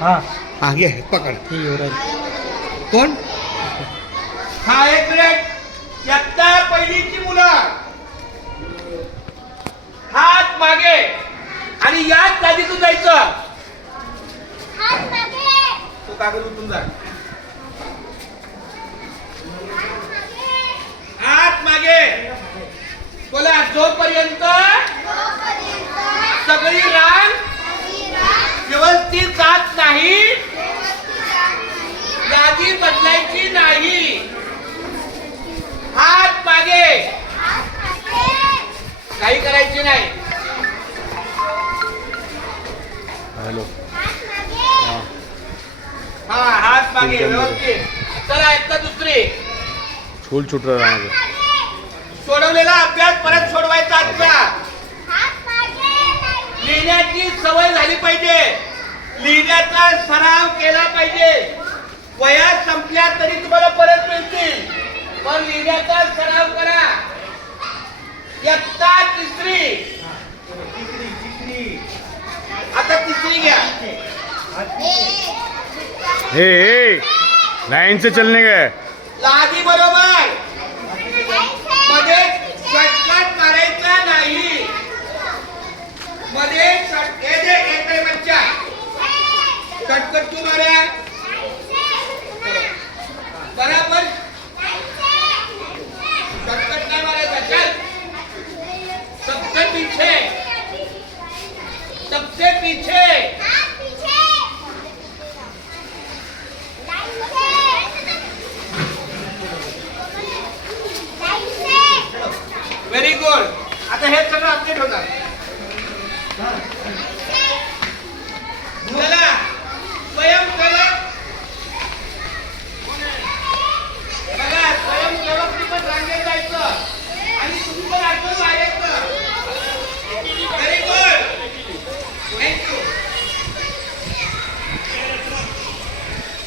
हाँ आगे है पकड़ ठीक हो रहा है. कोण हा एक मिनिट इयत्ता पहिलीची मुलं हात मागे आणि याच जागेतून जायचं तो कागद उठून जा हात मागे बोला जोपर्यंत सगळी रांग व्यवस्थित जात नाही यादी बदलायची नाही हात मागे काही करायची नाही हेलो हा हात मागे व्यवस्थित चला एकदा दुसरी स्कूल छूट रहा है मुझे. सोडवलेला अभ्यास परत सोडवायचा आजचा लिहिण्याची सवय झाली पाहिजे लिहिण्याचा सराव केला पाहिजे वया संपल्या तरी तुम्हाला परत मिळतील पण लिहिण्याचा सराव करा इयत्ता तिसरी आता तिसरी घ्या ए लाइन से चलने का है. लादी बरोबर मध्ये शॉर्टकट मारायचा नाही मध्ये शॉर्ट हे जे एक बच्चा शॉर्टकट तू मारा